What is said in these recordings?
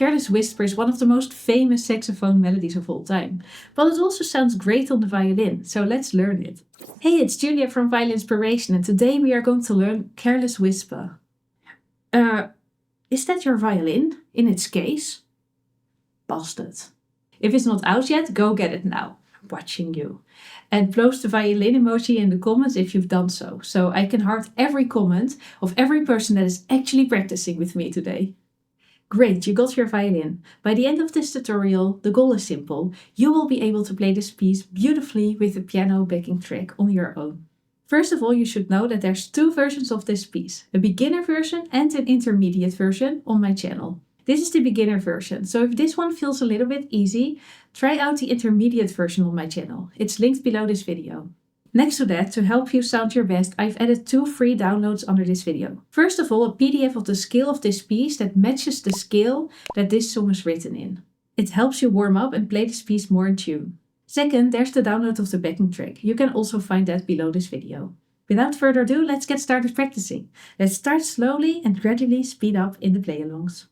Careless Whisper is one of the most famous saxophone melodies of all time, but it also sounds great on the violin, so let's learn it. Hey, it's Julia from Violin Inspiration, and today we are going to learn Careless Whisper. Is that your violin in its case? Busted. If it's not out yet, go get it now. I'm watching you. And post the violin emoji in the comments if you've done so I can heart every comment of every person that is actually practicing with me today. Great, you got your violin. By the end of this tutorial, the goal is simple. You will be able to play this piece beautifully with the piano backing track on your own. First of all, you should know that there's two versions of this piece, a beginner version and an intermediate version on my channel. This is the beginner version, so if this one feels a little bit easy, try out the intermediate version on my channel. It's linked below this video. Next to that, to help you sound your best, I've added 2 free downloads under this video. First of all, a PDF of the scale of this piece that matches the scale that this song is written in. It helps you warm up and play this piece more in tune. Second, there's the download of the backing track. You can also find that below this video. Without further ado, let's get started practicing. Let's start slowly and gradually speed up in the play-alongs.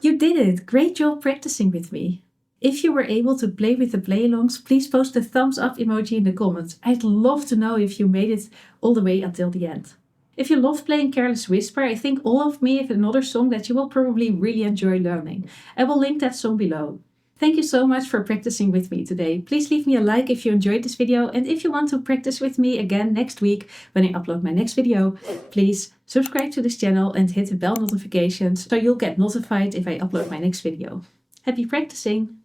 You did it! Great job practicing with me. If you were able to play with the play-alongs, please post a thumbs up emoji in the comments. I'd love to know if you made it all the way until the end. If you love playing Careless Whisper, I think All of Me is another song that you will probably really enjoy learning. I will link that song below. Thank you so much for practicing with me today. Please leave me a like if you enjoyed this video, and if you want to practice with me again next week when I upload my next video, please subscribe to this channel and hit the bell notifications so you'll get notified if I upload my next video. Happy practicing!